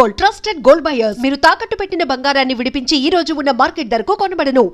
Gold, trusted gold buyers. మీరు తాకట్టు పెట్టిన బంగారాన్ని విడిపించి ఈ రోజు ఉన్న మార్కెట్ ధరకు కొనబడను.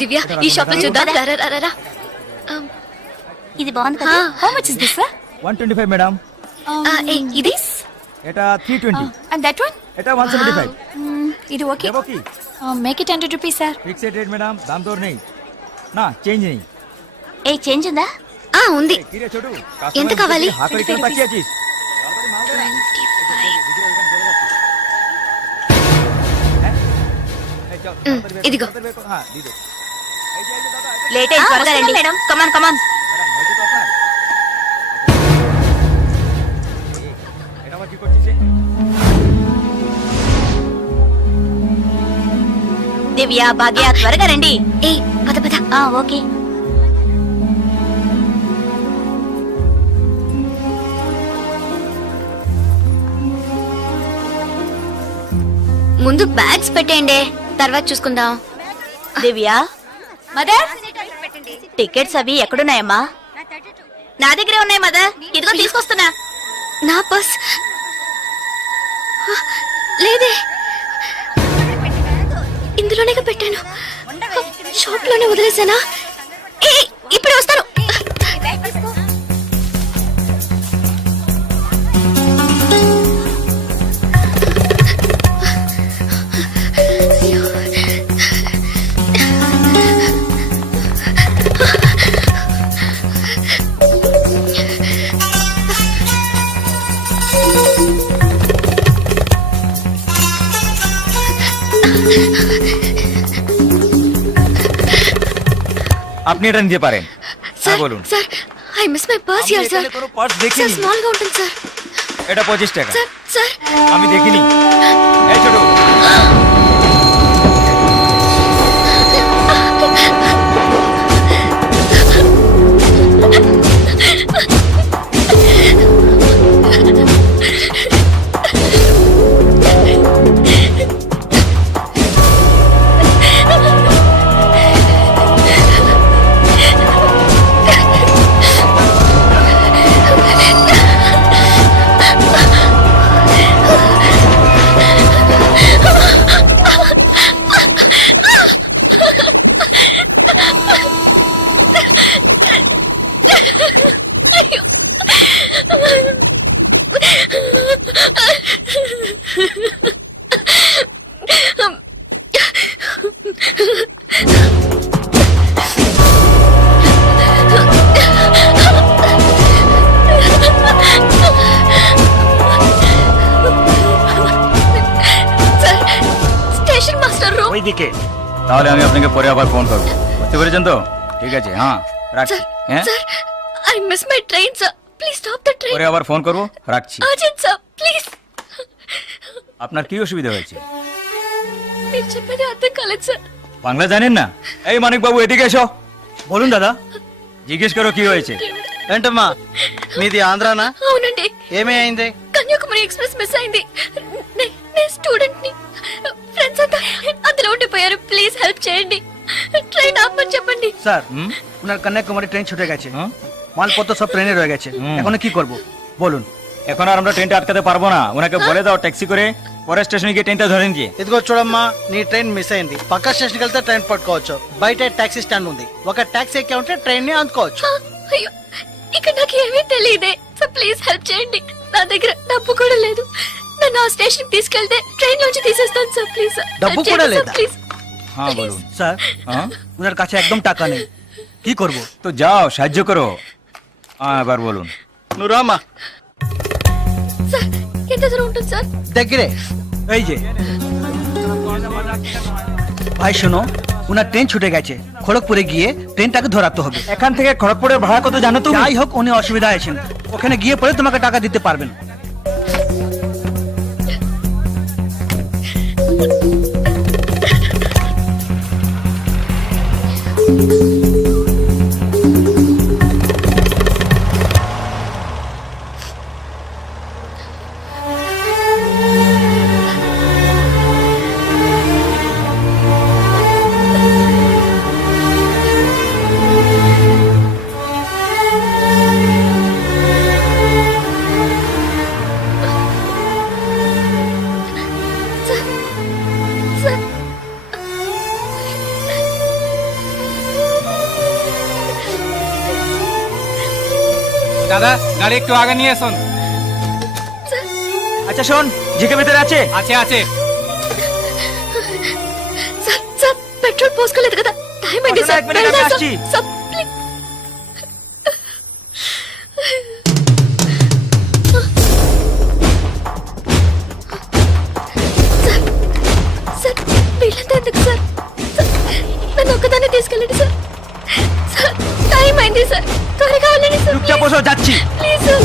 దివ్య ఈ షాప్ లో చూద్దాం. ఇది బాగుంది కదా. How much is this? 125 madam. ఇది এটা 320 అండ్ దట్ వన్ এটা 175 ఇది okay. Okay make it 100 rupees sir. Fixed rate madam, दाम दौर नहीं ना चेंज नहीं. ఏ చేంజ్ ఉందా? ఉంది. कीरे छोटू ఎంత కావాలి? हाकरी कितना किया चीज ఇదిగో. हां दी दो. లేట్ అయ్యి త్వరగా రండి మేడం. కమాన్ కమాన్. এটা কি করছিস? దివ్య భాగ్య త్వరగా రండి. పద పద. ఓకే. ముందు బ్యాగ్స్ పెట్టేయండి, తర్వాత చూసుకుందాం. దివ్య మదర్ టికెట్స్ అవి ఎక్కడున్నాయమ్మా? నా దగ్గరే ఉన్నాయి మదర్. ఇదిగో తీసుకొస్తున్నా. నా పర్స్ లేదే, ఇందులోనే పెట్టాను. షాప్ లోనే వదిలేసానా? ఇప్పుడు వస్తాను. আপনি এটা নিতে পারেন। স্যার বলুন sir, I miss my purse here sir. কোনো পার্স দেখিনি। স্যার স্মল గా ఉంటుంది স্যার। এটা 25 টাকা। স্যার স্যার আমি দেখিনি। এই ছোট ওইদিকে। তাহলে আমি আপনাকে পরে আবার ফোন করব। বুঝতে পেরেছেন তো? ঠিক আছে, হ্যাঁ রাখছি। হ্যাঁ sir, I miss my train sir, please stop the train. পরে আবার ফোন করব, রাখছি। Urgent sir, please. আপনার কি অসুবিধা হয়েছে? మీరు చెప్పేది అర్థం కాలేదు సార్। বাংলা জানেন না? এই মানিক বাবু এদিকে এসো। বলুন দাদা। জিজ্ঞেস করো কি হয়েছে। ఏంటమ్మా మీది ఆంధ్రానా? అవునండి। ఏమైంది? కన్యాకుమారి ఎక్స్ప్రెస్ మిస్ అయింది। నేను స్టూడెంట్ ని, ఫ్రెండ్స్ అంతా అందులో ఉండిపోయారు। ప్లీజ్ హెల్ప్ చేయండి, ট্রেন আপনি చెప్పండి। স্যার ওনার কন্যাকুমারী ট্রেন ছুটে গেছে, মালপত্র সব ট্রেনে রয়ে গেছে, এখন কি করব বলুন। এখন আর আমরা ট্রেনটা আটকাতে পারবো না, ওনাকে বলে দাও ট্যাক্সি করে পরে స్టేషన్ కి ట్రైన్ ధోరణి కి। ఇదిగో చూడమ్మా, నీ ట్రైన్ మిస్ అయింది, పక్క స్టేషన్ కి వెళ్తే ట్రైన్ పట్టుకోవచ్చు, బయట టాక్సీ స్టాండ్ ఉంది, ఒక టాక్సీ ఎక్కి ఉంటే ట్రైన్ ని అందుకోవచ్చు। అయ్యో, ఇక్కడ నాకు ఏమీ తెలియదే, సో ప్లీజ్ హెల్ప్ చేయండి। నా దగ్గర డబ్బు కూడా లేదు, నన్ను ఆ స్టేషన్ తీసుకెళ్తే ట్రైన్ నుంచి తీసేస్తాను సార్ ప్లీజ్ డబ్బు కూడా లేదా? ప్లీజ్ हाँ बोलून স্যার हाँ ওনার কাছে একদম টাকা নেই, কি করব? तो जाओ সাহায্য করো हाँ এবার বলুন నువ్వు రామా, సార్ ఎంత దూరం ఉంటుంది సార్? దగ్గరే। এই যে ভাই শোনো, ওনার ট্রেন ছুটে গেছে, খড়গপুরে গিয়ে ট্রেনটাকে ধরাতে হবে। এখান থেকে খড়গপুরের ভাড়া কত জানো তুমি? যাই হোক, উনি অসুবিধা আছেন, ওখানে গিয়ে পরে তোমাকে টাকা দিতে পারবেন। স্যার দাদা গাড়ি একটু আগে নিয়ে আসুন। আচ্ছা শোন, জিকে ভিতরে আছে? আছে আছে। సార్ సార్ పెట్రోల్ పోసుకోలేదు కదా, టైం అయింది వస్తున్నా, సార్, ఒక మినిట్, వెళ్దాం వచ్చి. Sir, please. సార్, సార్, వీళ్ళంతా ఎందుకు సార్? సార్, నన్ను ఒక్కదాన్ని తీసుకెళ్ళండి సార్. సార్, టైం అయింది సార్, త్వరగా వెళ్ళండి సార్, চুপচাপ বসো, যাচ্ছি। Please sir.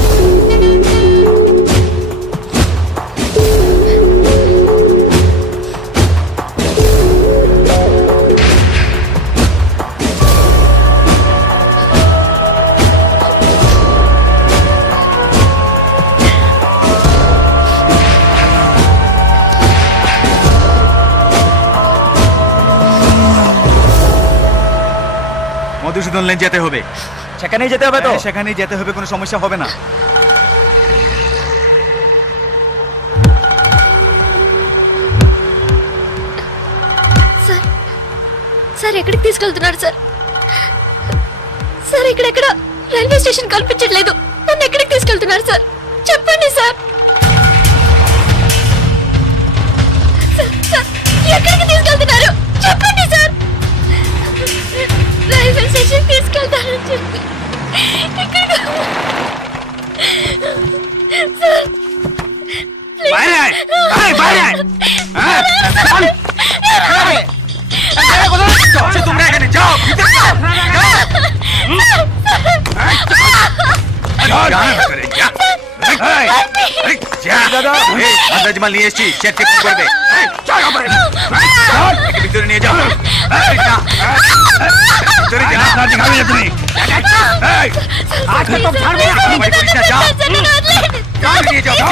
মধুসূদন লেন যেতে হবে সেখানেই যেতে হবে তো? হ্যাঁ, সেখানেই যেতে হবে, কোনো সমস্যা হবে না। సార్ సార్ ఎక్కడికి తీసుకెళ్తున్నారు సార్? సార్ ఇక్కడెక్కడ రైల్వే స్టేషన్ కనిపించట్లేదు, నన్ను ఎక్కడికి తీసుకెళ్తున్నారు సార్? చెప్పండి సార్. సార్, సార్, ఎక్కడికి తీసుకెళ్తున్నారు చెప్పండి సార్. రైల్వే స్టేషన్ తీసుకెళ్తారని చెప్పి ఎక్కడికి- సార్ ప్లీజ్. বাইরে আয়, আয়, বাইরে আয়। হ্যাঁ, চল। এই, কোথায় যাচ্ছ তোমরা? এখানে যাও, ভিতরে যাও, যাও। দাদা আন্দাজমাল নিয়ে এসছি, চেক চেক করবে। ভিতরে নিয়ে যাও, ভিতরে যা, খাবে না তুমি। একদম ছাড়বে না। বাড়ি করিস না, যাও, যাও, নিয়ে যাও, যাও।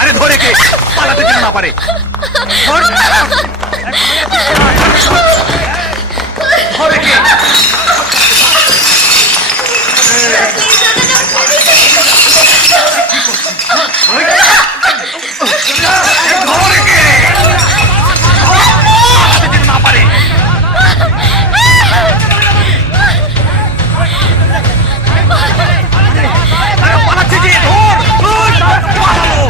আরে ধরে কে পালাতে যেন না পারে। ধরে কে? ধরে কে? পালাতে যেন না পারে। পালাচ্ছে যে, ধর, ধর, পালালো।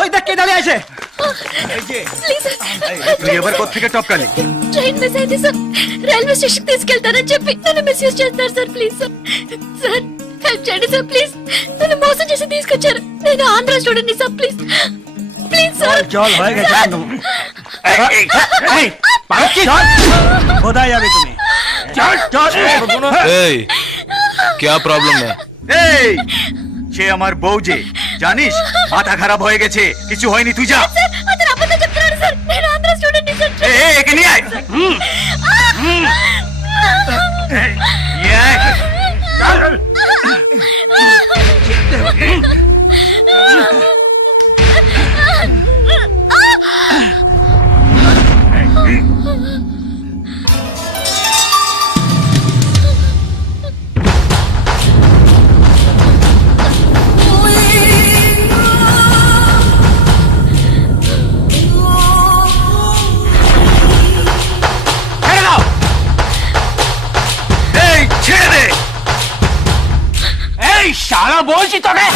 ওই দেখ কে দাঁড়িয়ে আছে। Please sir. তুই এবার কোত্থেকে টপকালি? ట్రైన్ మిస్ అయింది సార్, రైల్వే స్టేషన్ తీసుకెళ్తానని చెప్పి నన్ను మిస్యూజ్ చేస్తారు sir, please sir. Sir help చేయండి సార్, ప్లీజ్. నన్ను మోసం చేసి తీసుకొచ్చారు, నేను ఆంధ్ర స్టూడెంట్ ని సార్, ప్లీజ్ ప్లీజ్ సార్. চল, হয়ে গেছে কিন্তু। এই, পালাচ্ছি। কোথায় যাবে তুমি? চল, চল। এই क्या प्रॉब्लम है? এই সে আমার বউ যে, জানিস মাথা খারাপ হয়ে গেছে, কিছু হয়নি, তুই যা। సార్ అతను అబద్ధం చెప్తున్నాడు సార్, నేను ఆంధ్ర స్టూడెంట్ ని సార్. একে নিয়ে আয়। নিয়ে আয়। కుర్చీతోనే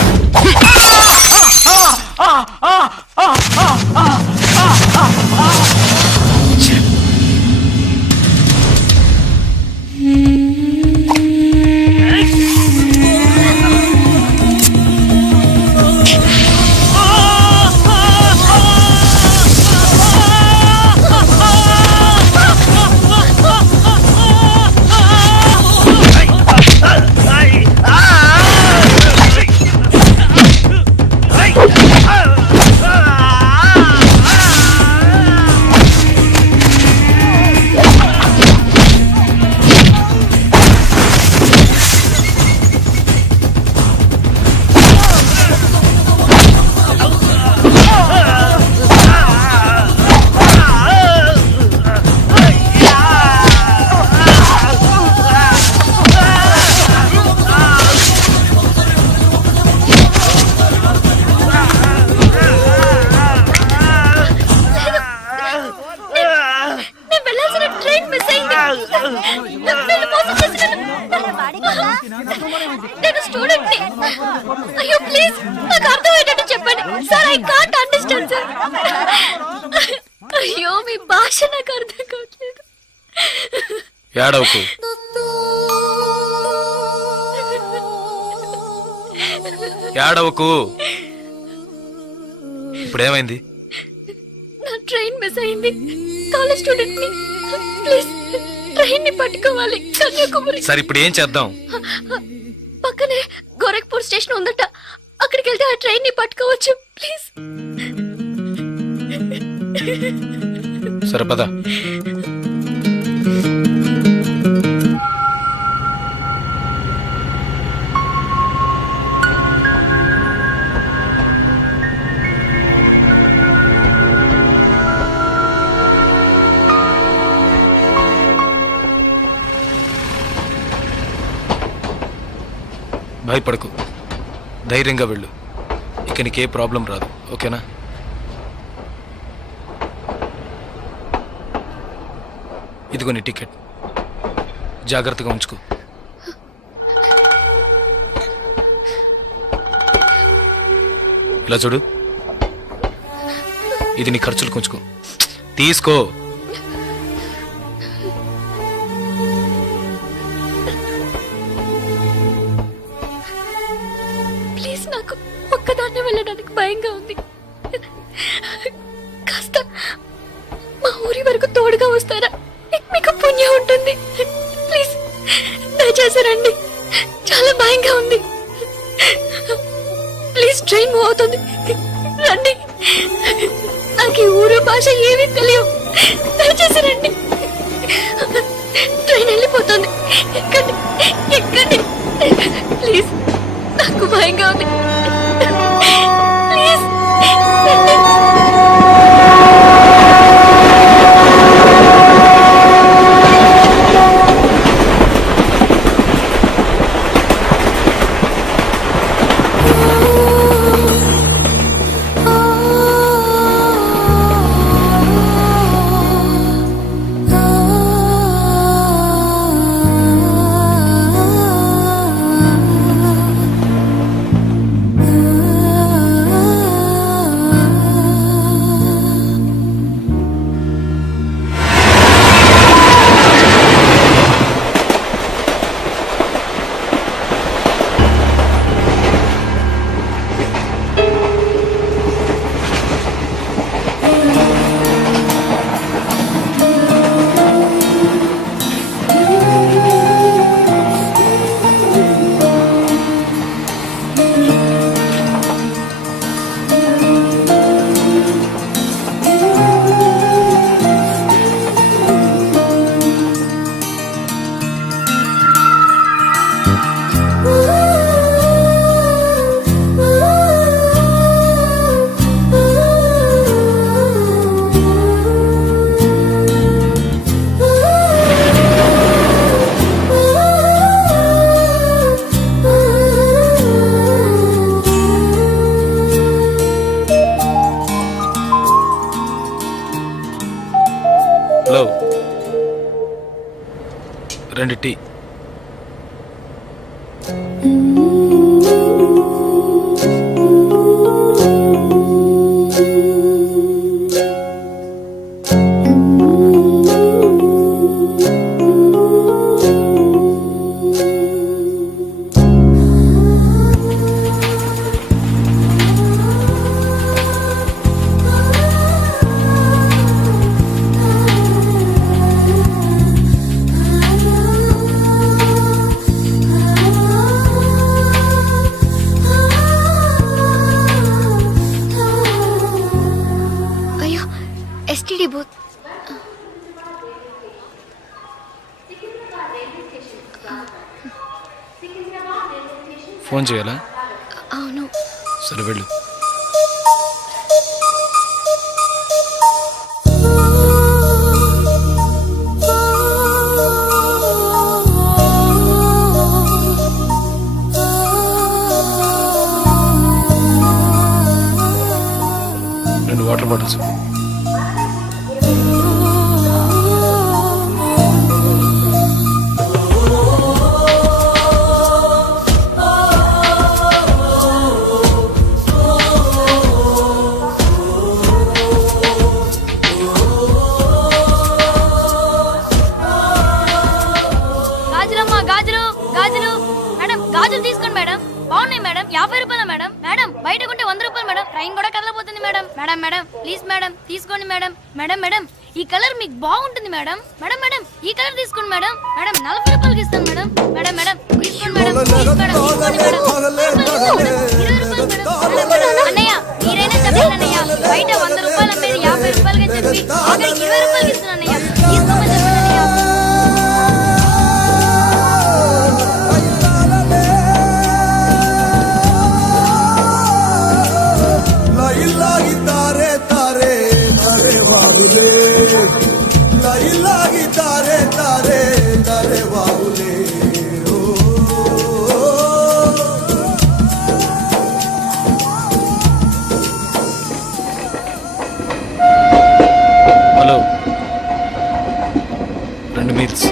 నేను వెళ్ళాల్సిన ట్రైన్ మిస్ అయింది. నన్ను మోసం చేసినాను. నేను స్టూడెంట్ ని. అయ్యో ప్లీజ్ నాకు అర్థమయ్యేటట్టు చెప్పండి sir. I can't understand sir. అయ్యో మీ భాష నాకు అర్థం కావట్లేదు. ఏడవకు. ఏడవకు. ఇప్పుడేమైంది? నా ట్రైన్ మిస్ అయింది. కాలేజ్ స్టూడెంట్ ని. ప్లీజ్ ట్రైన్ ని పట్టుకోవాలి. కన్యాకుమారి. సరే ఇప్పుడు ఏం చేద్దాం? పక్కనే గోరఖ్పూర్ స్టేషన్ ఉందట. అక్కడికి వెళ్తే ఆ ట్రైన్ ని పట్టుకోవచ్చు. ప్లీజ్. సరే పద. భయపడకు, ధైర్యంగా వెళ్ళు. ఇక నీకే ప్రాబ్లం రాదు, ఓకేనా? ఇదిగో నీ టికెట్, జాగ్రత్తగా ఉంచుకో. ఇలా చూడు, ఇది నీ ఖర్చులకు ఉంచుకో. తీసుకో. ప్లీజ్ నాకు ఒక్కదాన్నే వెళ్ళడానికి భయంగా ఉంది. కాస్త మా ఊరి వరకు తోడుగా వస్తారా? మీకు పుణ్యం ఉంటుంది. ప్లీజ్ దయచేసి రండి. చాలా భయంగా ఉంది. ప్లీజ్ ట్రైన్ మూవ్ అవుతుంది. రండి. నాకు ఈ ఊరు భాష ఏమీ తెలియవు. దయచేసి రండి. ట్రైన్ వెళ్ళిపోతుంది. ఎక్కండి, ఎక్కండి. ప్లీజ్ నాకు భయంగా ఉంది. ప్లీజ్ రండి. Hello, 2 tea. ఫోన్ చేయాలా? అవును. సరే వెళ్ళు. రెండు వాటర్ బాటిల్స్. గాజులమ్మా, గాజులు గాజులు. మేడం గాజులు తీసుకోండి మేడం. బాగున్నాయి మేడం. 50 రూపాయల మేడం. మేడం బయట కొంటే 100 రూపాయలు మేడం. ట్రైన్ కూడా కదలపోతుంది madam. Madam madam please madam తీసుకోండి మేడం. మేడం మేడం ఈ కలర్ మీకు బాగుంటుంది మేడం. మేడం మేడం ఈ కలర్ తీసుకోండి మేడం. మేడం 40 రూపాయలకి ఇస్తాను మేడం. మేడం మేడం తీసుకోండి మేడం. ప్లీజ్ మేడం తీసుకోండి మేడం. 20 రూపాయలు మేడం. అన్నయ్య మీరైనా చెప్పండి అన్నయ్య. బయట 100 రూపాయలు అమ్మేది 50 రూపాయలకి చెప్పి ఇక్కడ 20 రూపాయలకి ఇస్తున్నాను అన్నయ్య. తీసుకోమని చెప్పండి అన్నయ్య. Hello, 2 meals.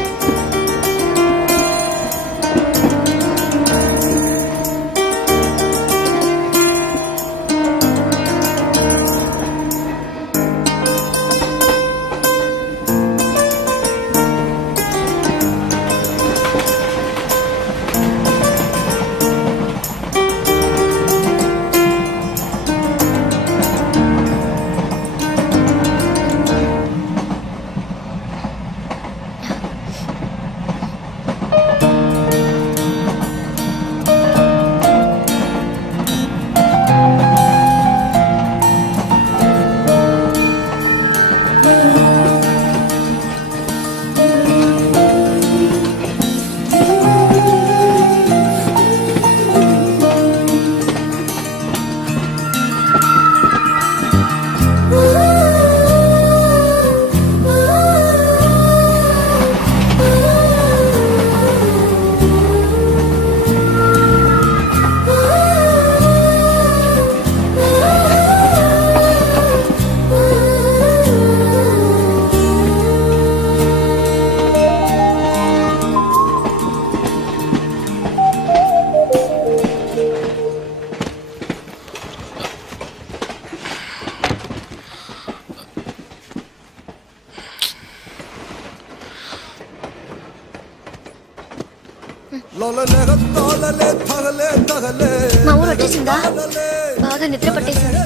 మా ఊరు వచ్చేసిందా? బాగా నిద్ర పట్టేసింది.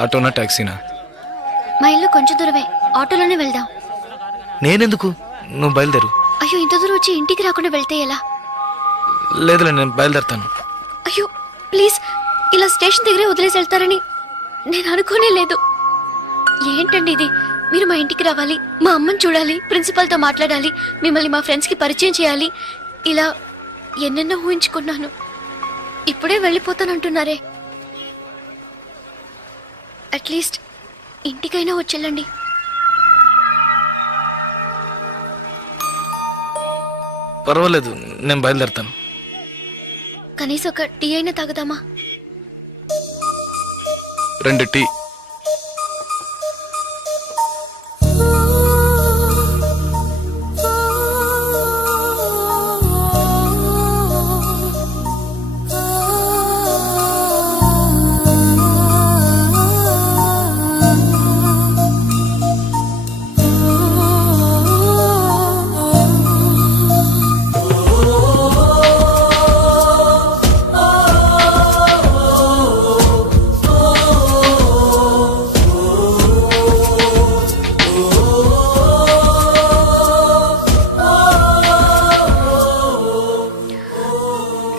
ఆటోనా టాక్సీనా? మా ఇల్లు కొంచెం దూరమే. ఆటోలోనే వెళ్దాం. నేనెందుకు? నువ్వు బయలుదేరు. అయ్యో ఇంత దూరం వచ్చి ఇంటికి రాకుండా వెళ్తే ఎలా? లేదులే, నేను బయలుదేరుతాను. అయ్యో ప్లీజ్, ఇలా స్టేషన్ దగ్గరే వదిలేసి వెళ్తారని నేను అనుకోనే లేదు. ఏంటండి ఇది? మీరు మా ఇంటికి రావాలి, మా అమ్మని చూడాలి, ప్రిన్సిపల్తో మాట్లాడాలి, మిమ్మల్ని మా ఫ్రెండ్స్కి పరిచయం చేయాలి, ఇలా ఎన్నెన్నో ఊహించుకున్నాను. ఇప్పుడే వెళ్ళిపోతానంటున్నారే. అట్లీస్ట్ ఇంటికైనా వచ్చేళ్ళండి. పర్వాలేదు, నేను బయలుదేరుతాను. కనీసం ఒక టీ అయినా తాగుదామా? 2 టీ.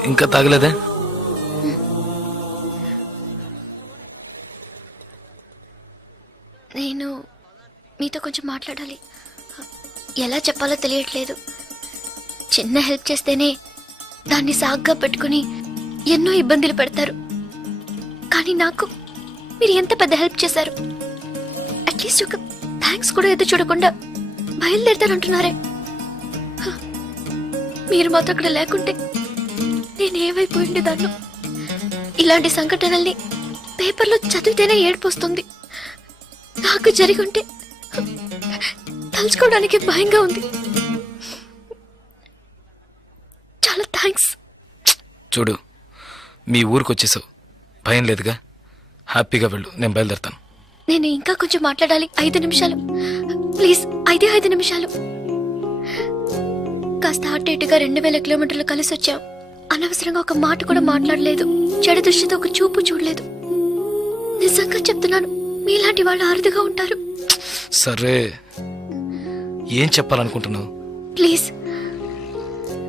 ఇంకా తాగలేదే? నేను మీతో కొంచెం మాట్లాడాలి. ఎలా చెప్పాలో తెలియట్లేదు. చిన్న హెల్ప్ చేస్తేనే దాన్ని సాగ్గా పెట్టుకుని ఎన్నో ఇబ్బందులు పెడతారు. కానీ నాకు మీరు ఎంత పెద్ద హెల్ప్ చేశారు. అట్లీస్ట్ ఒక థ్యాంక్స్ కూడా ఎదురు చూడకుండా బయలుదేరుతానంటున్నారే. హ, మీరు మాత్రం అక్కడ లేకుంటే నేను ఏమైపోయింది దాన్ని. ఇలాంటి సంఘటనల్ని పేపర్లో చదివితేనే ఏడుపొస్తుంది. నాకు జరిగి ఉంటే తలుచుకోవడానికి భయంగా ఉంది. చాలా థ్యాంక్స్. చూడు, మీ ఊరికి వచ్చేసావు, భయం లేదుగా. హ్యాపీగా వెళ్ళు, నేను బయలుదేరుతాను. నేను ఇంకా కొంచెం మాట్లాడాలి. 5 నిమిషాలు ప్లీజ్. 5 నిమిషాలు. కాస్త అటు ఇటుగా 2000 కిలోమీటర్లు కలిసి వచ్చాం. అనవసరంగా ఒక మాట కూడా మాట్లాడలేదు. చెడు దృష్టితో ఒక చూపు చూడలేదు. నిజంగా చెప్తున్నాను, మీలాంటి వాళ్ళు అరుదుగా ఉంటారు. సరే, ఏం చెప్పాలనుకుంటున్నావు? ప్లీజ్.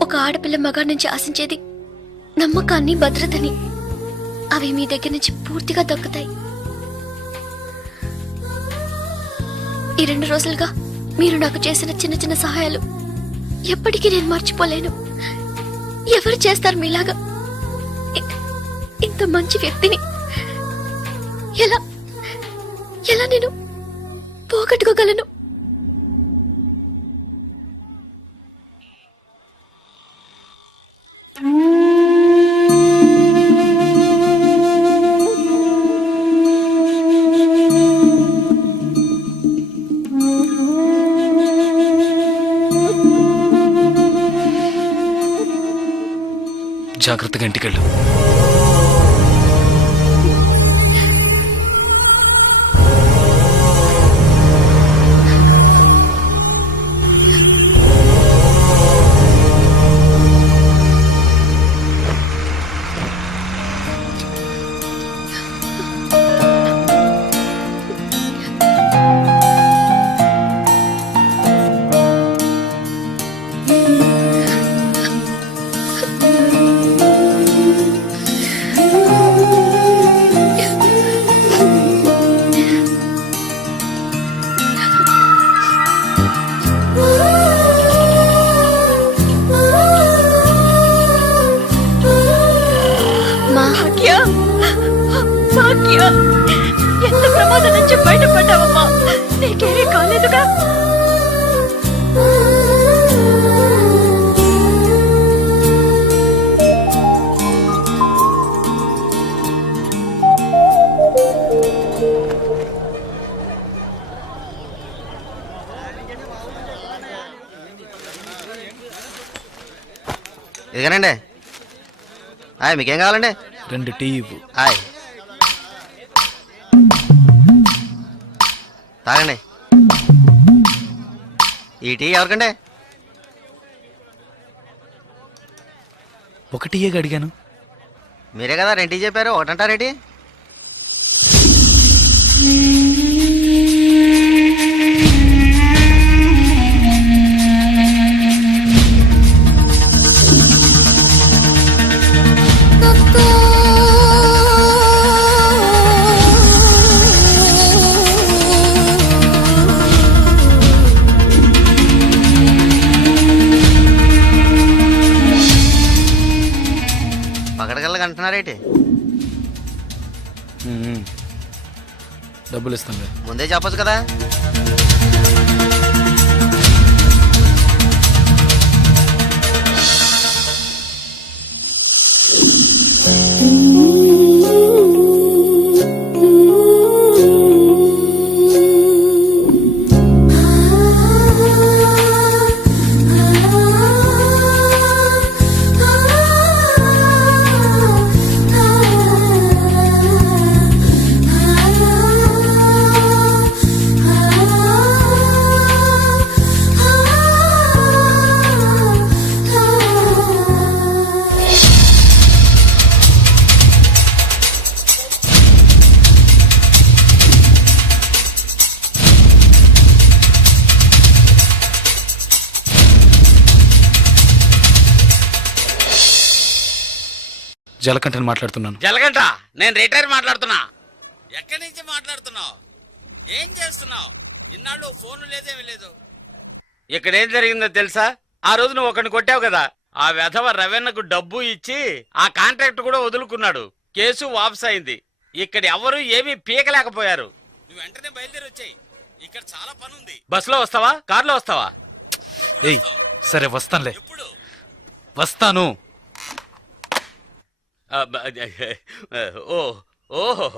ఒక ఆడపిల్ల మగాడి నుంచి ఆశించేది నమ్మకాన్ని, భద్రతని. అవి మీ దగ్గర నుంచి పూర్తిగా దక్కుతాయి. ఈ 2 రోజులుగా మీరు నాకు చేసిన చిన్న చిన్న సహాయాలు ఎప్పటికీ నేను మర్చిపోలేను. ఎవరు చేస్తారు మీలాగా? ఇంత మంచి వ్యక్తిని ఎలా ఎలా నేను పోగొట్టుకోగలను? జాగ్రత్తగా ఇంటికెళ్ళు. ఎంత ప్రమాదం నుంచి బయటపడ్డావమ్మా? నీకేమీ కాలేదుగా? ఇదిగానండి. మీకేం కావాలండి? 2 టీ ఇవ్వు. తాగండి. ఈ టీ ఎవరికండి? 1 టీయే అడిగాను. మీరే కదా 2 టీ చెప్పారు, ఒకటంటారేంటి? పగడగల్లగా అంటున్నారేంటి? డబ్బులు ఇస్తాను. ముందే చెప్పొచ్చు కదా. జలకంఠని మాట్లాడుతున్నాను. జలగంట నేను రిటైర్ మాట్లాడుతున్నా. ఎక్కడి నుంచి మాట్లాడుతున్నావు? ఏం చేస్తున్నావు? ఇన్నాళ్ళు ఫోన్ లేదేమీ లేదు. ఇక్కడ ఏం జరిగిందో తెలుసా? ఆ రోజు నువ్వు ఒకరిని కొట్టావు కదా, ఆ వెధవ రవెన్నకు డబ్బు ఇచ్చి ఆ కాంట్రాక్ట్ కూడా వదులుకున్నాడు. కేసు వాపస్ అయింది. ఇక్కడ ఎవరు ఏమీ పీకలేకపోయారు. నువ్వు వెంటనే బయలుదేరి వచ్చాయి. ఇక్కడ చాలా పని ఉంది. బస్సులో వస్తావా, కారులో వస్తావా? ఏయ్ సరే వస్తానులే. ఎప్పుడు వస్తాను. ఓహో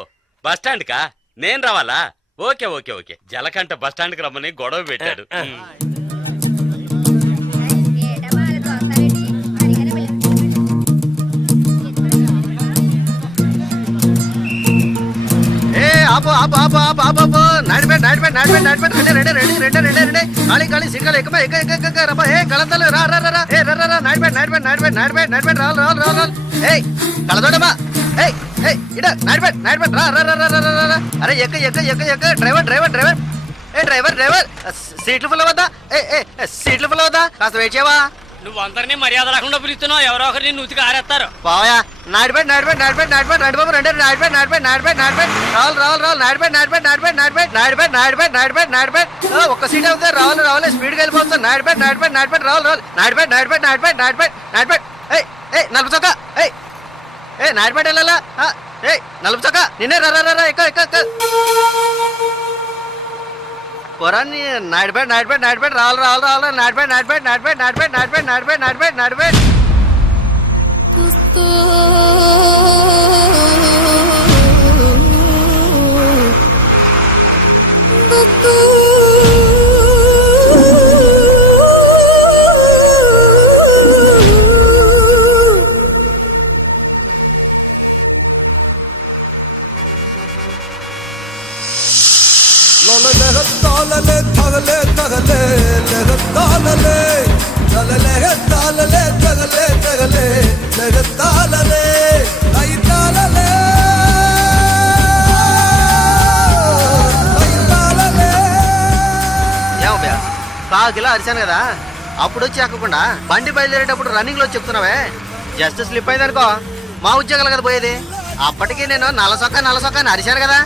బస్ స్టాండ్ కా నేను రావాలా? Okay okay okay. జలకంట బస్ స్టాండ్ కి రమ్మని గొడవ పెట్టాడు. ఏ ఆపు ఆపు ఆపు ఆపు ఆపు ఆపు నాడిపెట్ నాడిపెట్ నాడిపెట్ నాడిపెట్ రెండే రెండే రెండు రెండే రెండే రెండే ఖాళీ ఖాళీ సిక్కలు ఎక్కువ ఎక్క ఎక్క ఎక్క రబ్బా ఏ కళతలు రా రా రా ఏ రా రా నాడిపెట్ నాడిపెట్ నాడిపెట్ నాడిపెట్ నాడిపెట్ రావాలి రావాలి రావాలి ఏయ్ కళతోడమ్మా ఏయ్ ఏయ్ ఇడ నాడిపెట్ నాడిపెట్ రా రా రా రా రా రా అరే ఎక్క ఎక్క ఎక్క ఎక్క డ్రైవర్ డ్రైవర్ డ్రైవర్ ఏ డ్రైవర్ డ్రైవర్ సీట్లు ఫుల్ అవుతా ఏ ఏ సీట్లు ఫుల్ అవుతా కాస్త వెయిట్ చేయవా? నువ్వు అందరినీ మర్యాద లేకుండా పిలుస్తున్నావు. ఎవరో ఒకరిని నూతికి ఆరేస్తారు. పోయా నాడిపెట్ నాడిపెట్ నాడిపెట్ నాడిపెట్ రెండు బాబు రెండు నాడిపెట్ నాడిపెట్ నాడిపెట్ నాడిపెట్ రావాలి రావాలి రావాలి నాడిపెట్ నాడిపెట్ నాడిపెట్ నాడిపెట్ నాడిపెట్ నాడిపెట్ నాడిపెట్ నాడిపెట్ ఒక్క సీట్ అవుతుంది రావాలి రావాలి స్పీడ్గా వెళ్ళిపోతుంది. నాడిపెట్ నాడిపెట్ నాడిపెట్ రావాలి రావాలి నాడిపెట్ నాడిపెట్ నాడిపెట్ నాడిపెట్ నాడిపెట్ ఏయ్ ఏయ్ నలుపు చొక్క ఏయ్ ఏ నాడిపెట్ వెళ్ళాలా ఏయ్ నలుపు చొక్క నిన్నే రా రా రా ఎక్క ఎక్క ఎక్క పొరాన్ని నాడిపెట్ నాడిపెట్ నాడిపెట్ రావాలి రావాలి రావాలి నాడిపెట్ నాడిపెట్ నాడిపెట్ నాడిపెట్ నాడిపెట్ నాడిపెట్ నాడిపెట్ నాడిపెట్ కాకిలా అరిశాను కదా అప్పుడు వచ్చి ఎక్కకుండా బండి బయలుదేరేటప్పుడు రన్నింగ్ లో చెప్తున్నావే జస్ట్ స్లిప్ అయింది అనుకో మా ఉద్యోగాలు కదా పోయేది. అప్పటికి నేను నల్లసొక్క అని అరిశాను కదా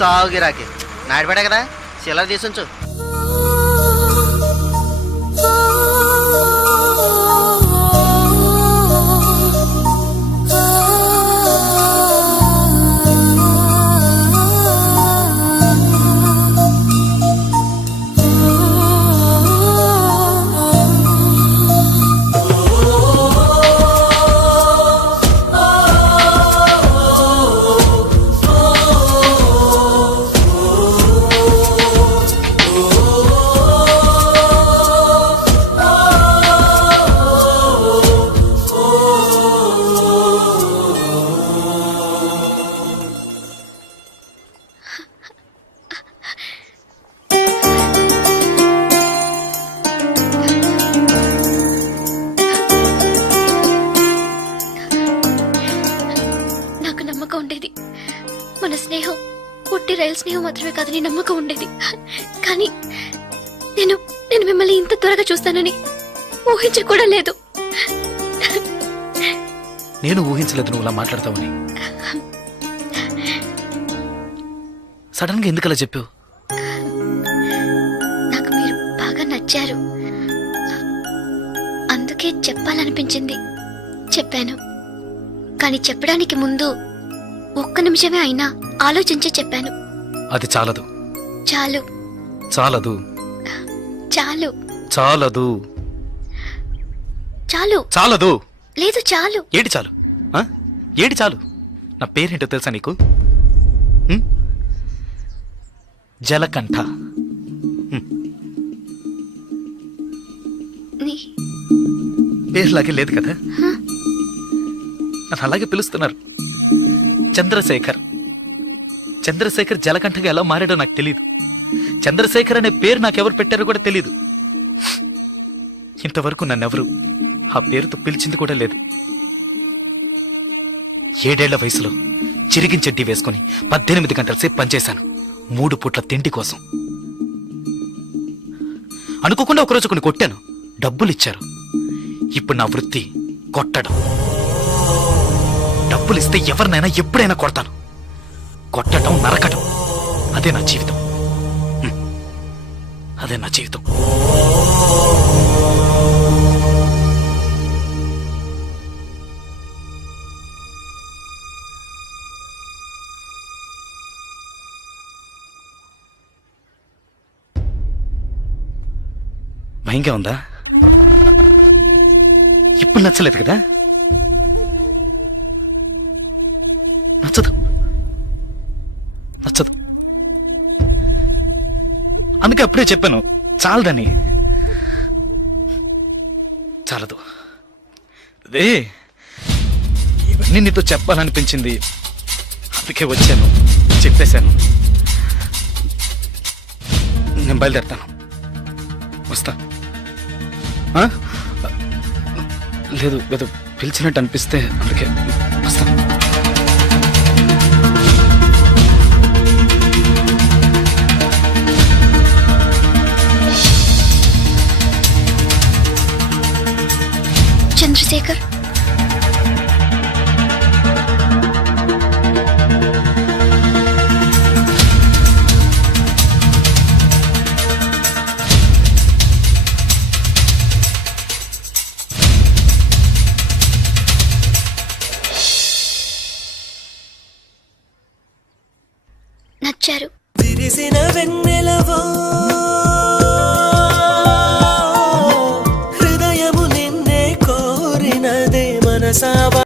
సాగుగిరాకి నాడిపడా కదా చిల్లర తీసుంచు. ఉండేది. మన స్నేహం పుట్టి రైలు స్నేహం మాత్రమే కాదని నమ్మకం ఉండేది. కానీ నేను మిమ్మల్ని ఇంత త్వరగా చూస్తానని ఊహించ కూడా లేదు. నేను ఊహించలేదు నువ్వు ఇలా మాట్లాడతావని. సడన్ గా ఎందుకలా చెప్పావు? నాకు మీరు బాగా నచ్చారు, అందుకే చెప్పాలనిపించింది చెప్పాను. కానీ చెప్పడానికి ముందు ఒక్క నిమిషమే అయినా ఆలోచించి చెప్పాను. అది చాలదు. చాలు. చాలదు. చాలు. చాలదు. చాలు. చాలదు. లేదు చాలు. ఏటి చాలు? ఏటి చాలు? నా పేరేంటో తెలుసా నీకు? జలకంఠ. పేరులాగే లేదు కదా, నన్ను అలాగే పిలుస్తున్నారు. చంద్రశేఖర్. చంద్రశేఖర్ జలకంఠగా ఎలా మారాడో నాకు తెలియదు. చంద్రశేఖర్ అనే పేరు నాకెవరు పెట్టారో కూడా తెలీదు. ఇంతవరకు నన్నెవరు ఆ పేరుతో పిలిచింది కూడా లేదు. 7 ఏళ్ల వయసులో చిరిగిన చెడ్డీ వేసుకుని 18 గంటల సేపు పనిచేశాను 3 పూట్ల తిండి కోసం. అనుకోకుండా ఒకరోజు కొన్ని కొట్టాను, డబ్బులు ఇచ్చారు. ఇప్పుడు నా వృత్తి కొట్టడం. డబ్బులు ఇస్తే ఎవరినైనా ఎప్పుడైనా కొడతాను. కొట్టడం, నరకటం అదే నా జీవితం. అదే నా జీవితం. భయంగా ఉందా? ఇప్పుడు నచ్చలేదు కదా? నచ్చదు నచ్చదు. అందుకే అప్పుడే చెప్పాను చాలదని. చాలదు. అదే ఇవన్నీ నీతో చెప్పాలనిపించింది, అందుకే వచ్చాను, చెప్పేశాను. నేను బయలుదేరుతాను. వస్తా. ఆ? లేదు ఏదో పిలిచినట్టు అనిపిస్తే అందుకే వస్తా. చంద్రశేఖర్, నచ్చారు. విరిసిన వెన్నెలవో